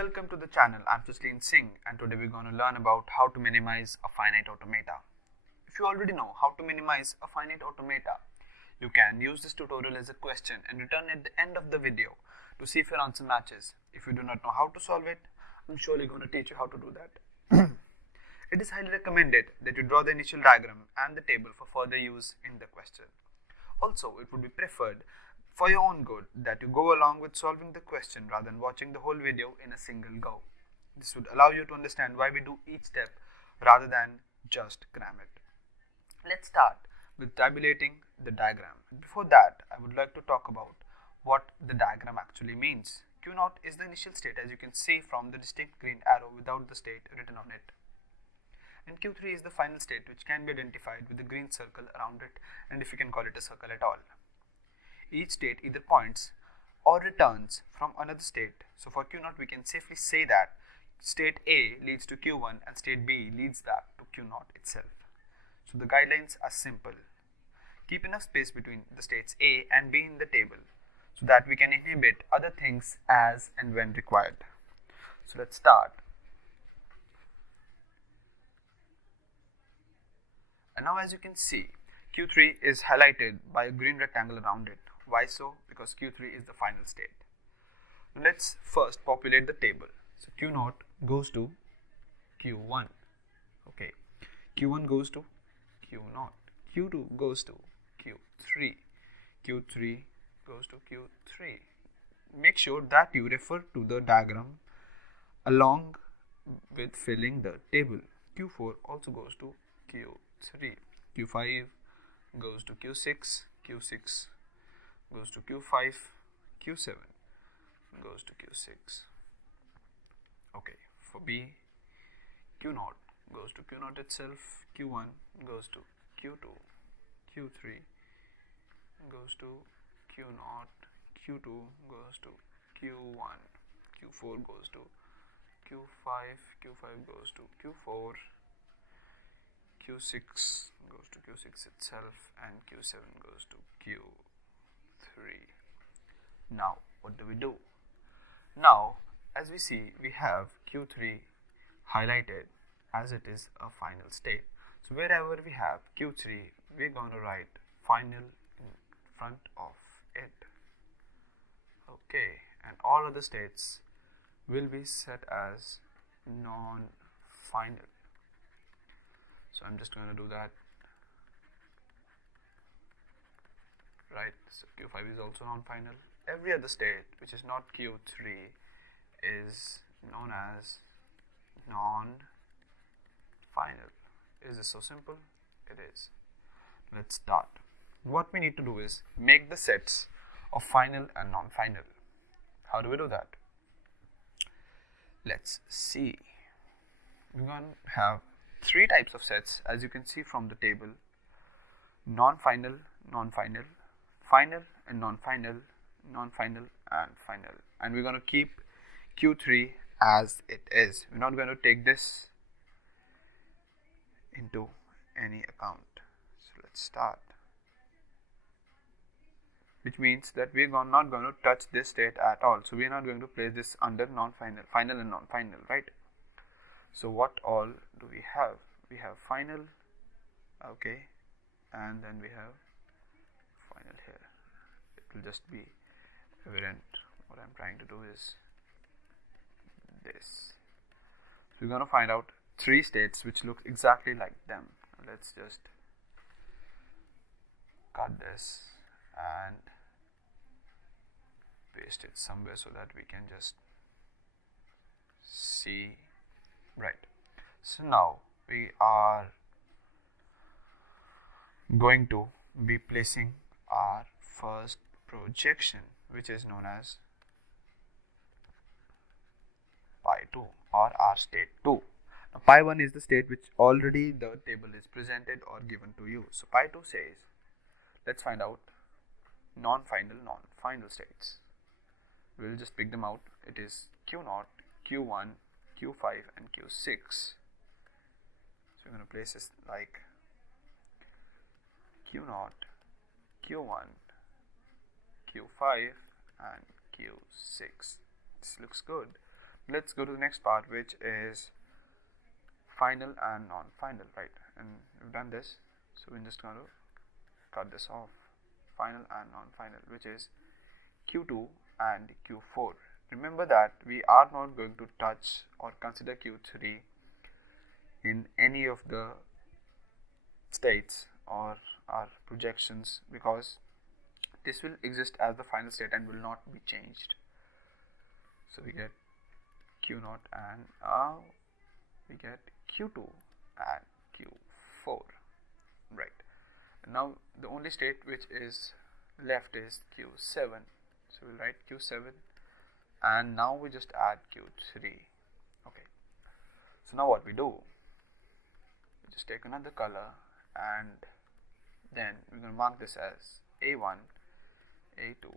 Welcome to the channel. I'm Sachleen and today we're going to learn about how to minimize a finite automata. If you already know how to minimize a finite automata, you can use this tutorial as a question and return at the end of the video to see if your answer matches. If you do not know how to solve it, I'm surely going to teach you how to do that. It is highly recommended that you draw the initial diagram and the table for further use in the question. Also, it would be preferred for your own good that you go along with solving the question rather than watching the whole video in a single go. This would allow you to understand why we do each step rather than just cram it. Let's start with tabulating the diagram. Before that, I would like to talk about what the diagram actually means. Q0 is the initial state, as you can see from the distinct green arrow without the state written on it. And Q3 is the final state, which can be identified with the green circle around it, and if you can call it a circle at all. Each state either points or returns from another state. So for Q0, we can safely say that state A leads to Q1 and state B leads that to Q0 itself. So the guidelines are simple. Keep enough space between the states A and B in the table so that we can inhibit other things as and when required. So let's start. And now, as you can see, Q3 is highlighted by a green rectangle around it. Why so? Because Q3 is the final state. Let's first populate the table. So Q0 goes to Q1. Okay. Q1 goes to Q0. Q2 goes to Q3. Q3 goes to Q3. Make sure that you refer to the diagram along with filling the table. Q4 also goes to Q3. Q5 goes to Q6. Q6 goes to Q5, Q7 goes to Q6. Okay, for B, Q0 goes to Q0 itself, Q1 goes to Q2, Q3 goes to Q0, Q2 goes to Q1, Q4 goes to Q5, Q5 goes to Q4, Q6 goes to Q6 itself, and Q7 goes to Q3. Now, what do? Now, as we see, we have Q3 highlighted as it is a final state. So, wherever we have Q3, we're going to write final in front of it. Okay, and all other states will be set as non-final. So, I'm just going to do that. Right, so Q5 is also non-final. Every other state which is not Q3 is known as non-final. Is this so simple? It is. Let's start. What we need to do is make the sets of final and non-final. How do we do that? Let's see. We're going to have three types of sets, as you can see from the table: non-final, non-final, final and non-final, non-final and final. And we're going to keep Q3 as it is. We're not going to take this into any account. So let's start. Which means that we're not going to touch this state at all. So we're not going to place this under non-final, final and non-final, right? So what all do we have? We have final, okay, and then we have final here. It will just be evident. What I'm trying to do is this. So we're going to find out three states which look exactly like them. Let's just cut this and paste it somewhere so that we can just see. Right. So now we are going to be placing our first projection, which is known as pi2 or our state 2. Now pi1 is the state which already the table is presented or given to you. So pi2 says, let's find out non-final states. We'll just pick them out. It is Q0, Q1, Q5 and Q6. So we're going to place this like Q0, Q1, Q5 and Q6. This looks good. Let's go to the next part, which is final and non-final, right? And we've done this, so we're just going to cut this off. Final and non-final, which is Q2 and Q4. Remember that we are not going to touch or consider Q3 in any of the states or our projections, because this will exist as the final state and will not be changed. So we get Q0 and we get Q2 and Q4, right? And now the only state which is left is Q7, so we'll write Q7, and now we just add Q3. Okay, so now what we do, we just take another color and then we're going to mark this as A1, A2,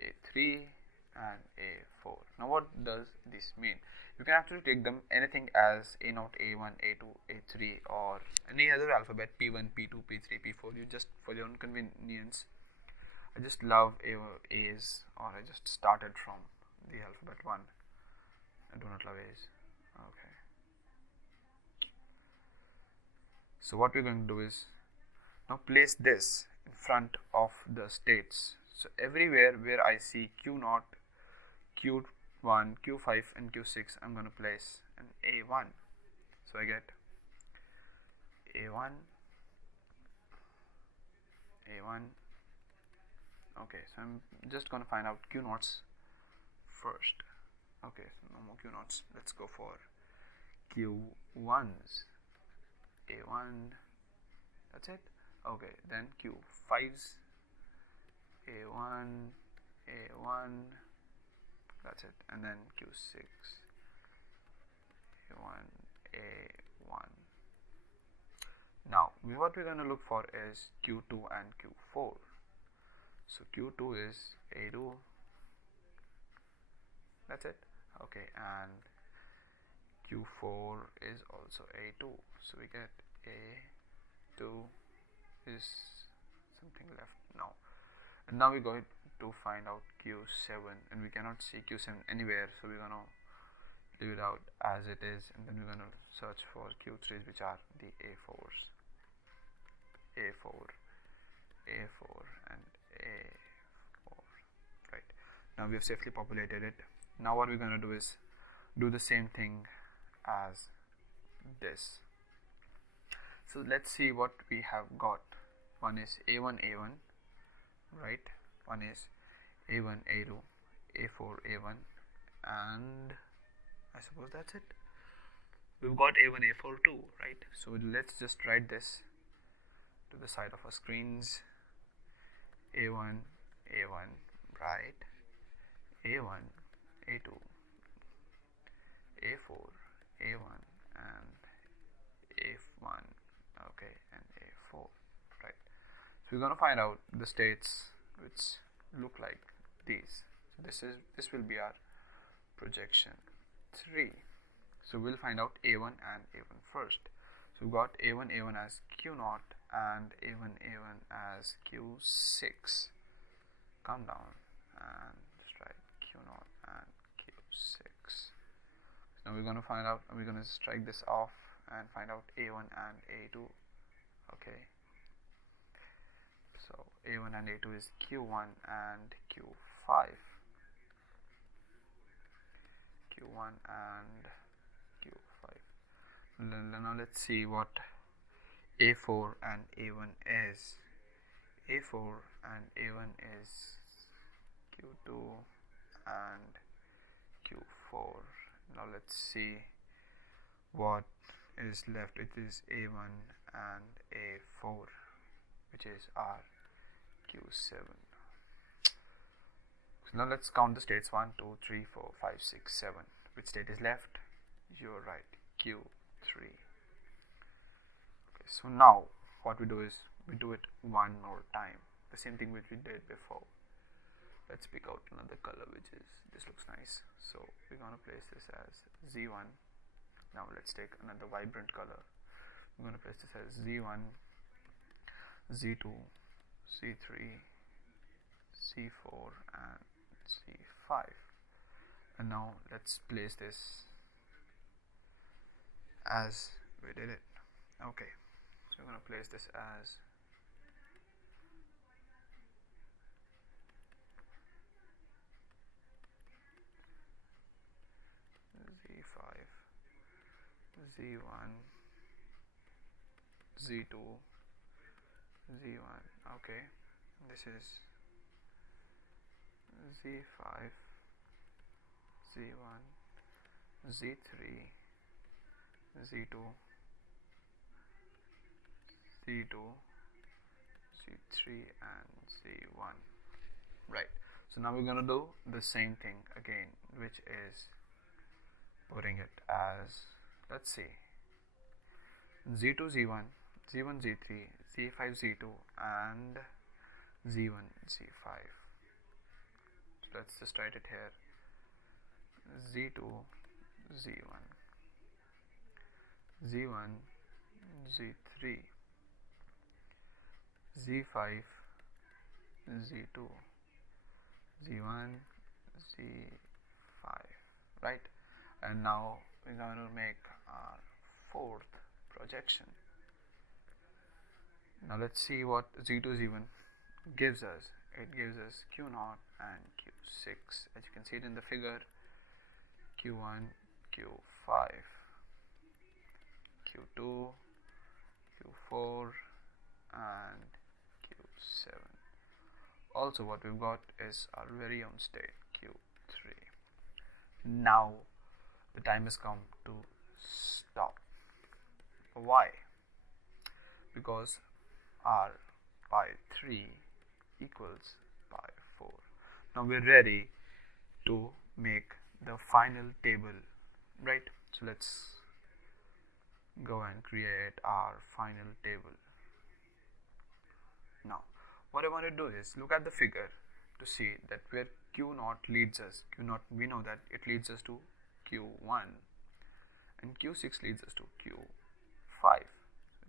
A3 and A4. Now what does this mean? You can actually take them anything as A0, A1, A2, A3 or any other alphabet, P1, P2, P3, P4. You just, for your own convenience, I just love A's, or I just started from the alphabet 1. I do not love A's. Okay. So what we're going to do is now place this in front of the states. So everywhere where I see Q0, Q1, Q5 and Q6, I'm going to place an A1. So I get A1, A1. Okay, so I'm just going to find out Q0s first. Okay, so no more Q0s. Let's go for Q1s. A1, that's it. Okay, then Q5s, A1, A1, that's it, and then Q6, A1, A1. Now what we're going to look for is Q2 and Q4. So Q2 is A2, that's it. Okay, and Q4 is also A2, so we get A2 is something left now. And now we're going to find out Q7, and we cannot see Q7 anywhere, so we're going to leave it out as it is, and then we're going to search for Q3s, which are the A4s. A4, A4 and A4, right? Now we have safely populated it. Now what we're going to do is do the same thing as this. So let's see what we have got. One is A1, A1, right? One is A1, A2, A4, A1, and I suppose that's it. We've got A1, A4 too, right? So let's just write this to the side of our screens. A1, A1, right? A1, A2, A4, A1 and A1, okay, and A4, right? So we're going to find out the states which look like these. So this will be our projection 3. So we'll find out A1 and A1 first. So we've got A1, A1 as Q0 and A1, A1 as Q6. Come down and just write Q0 and Q6. Now we're going to find out, we're going to strike this off and find out A1 and A2. Okay, so A1 and A2 is Q1 and Q5. Q1 and Q5. Now let's see what A4 and A1 is. A4 and A1 is Q2 and Q4. Now let's see what is left. It is A1 and A4, which is our Q7. So now let's count the states. 1, 2, 3, 4, 5, 6, 7. Which state is left? You're right, Q3. Okay, so now what we do is we do it one more time, the same thing which we did before. Let's pick out another color, which is, this looks nice, so we're going to place this as Z1. Now let's take another vibrant color. We're going to place this as Z1, Z2, C3, C4 and C5. And now let's place this as we did it. Okay, so we're going to place this as Z5, Z1, Z2, Z1. Okay, this is Z5, Z1, Z3, Z2, Z2, Z3 and Z1. Right, so now we're going to do the same thing again, which is putting it as, let's see, Z2, Z1, Z1, Z3, Z5, Z2 and Z1, Z5. So let's just write it here, Z2, Z1, Z1, Z3, Z5, Z2, Z1, Z5, right? And now we're going to make our fourth projection. Now let's see what Z2, Z1 gives us. It gives us Q0 and Q6. As you can see it in the figure, Q1, Q5, Q2, Q4 and Q7. Also what we've got is our very own state, Q3. Now the time has come to stop. Why? Because our pi 3 equals pi 4. Now we're ready to make the final table, right? So let's go and create our final table. Now what I want to do is look at the figure to see that where Q0 leads us. Q0, we know that it leads us to Q1 and Q6 leads us to Q5.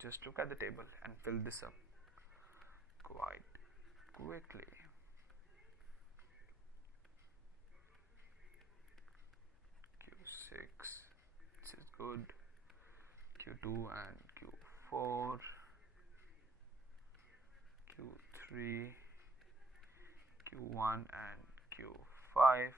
Just look at the table and fill this up quite quickly. Q6, this is good. Q2 and Q4, Q3, Q1 and Q5.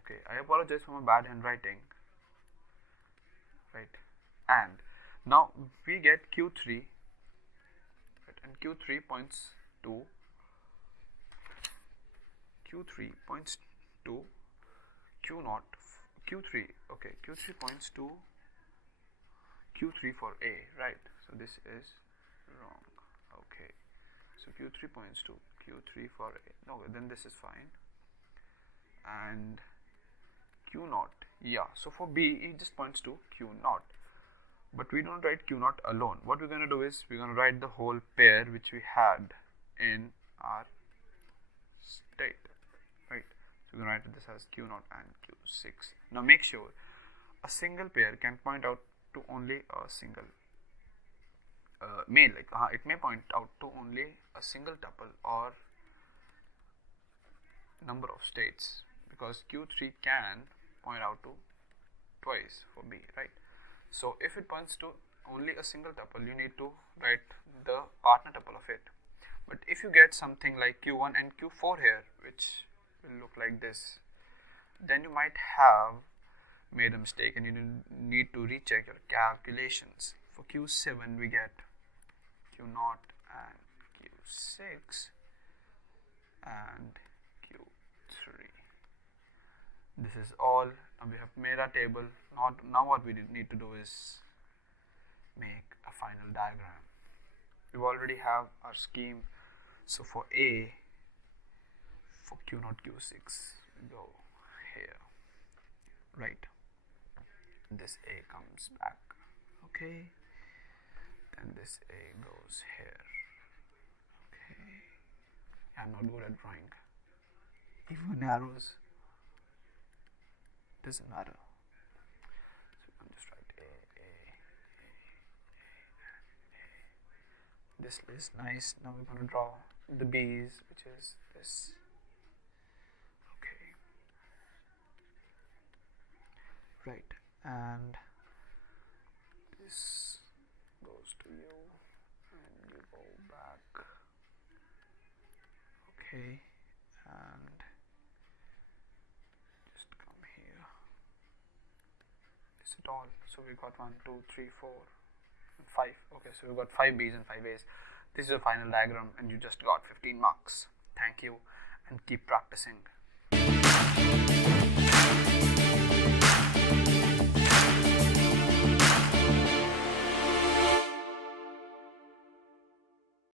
Okay, I apologize for my bad handwriting. Right, and now we get Q3, right, and Q3 points to Q0, Q3, okay, Q3 points to Q3 for A, right? So this is wrong. Okay, so Q3 points to Q3 for A. No, then this is fine. And Q0, yeah, so for B it just points to Q0, but we don't write Q0 alone. What we're going to do is we're going to write the whole pair which we had in our state, right? So we're going to write this as Q0 and Q6. Now make sure a single pair can point out to only a single it may point out to only a single tuple or number of states, because Q3 can point out to twice for B, right? So if it points to only a single tuple, you need to write the partner tuple of it. But if you get something like Q1 and Q4 here, which will look like this, then you might have made a mistake and you need to recheck your calculations. For Q7 we get Q0 and Q6 and Q3. This is all. Now we have made our table. Now what we need to do is make a final diagram. We already have our scheme. So for A, for Q0, Q6, we go here, right? This A comes back, okay? Then this A goes here, okay? I'm not good at drawing. Even arrows doesn't matter. So I'm just write A. This is nice. Now we're going to draw the B's, which is this. Okay. right, and this goes to you and you go back. Okay, and just come here. Is it all? So we got 1, 2, 3, 4, 5. Okay, so we got 5 B's and 5 A's. This is your final diagram and you just got 15 marks. Thank you and keep practicing.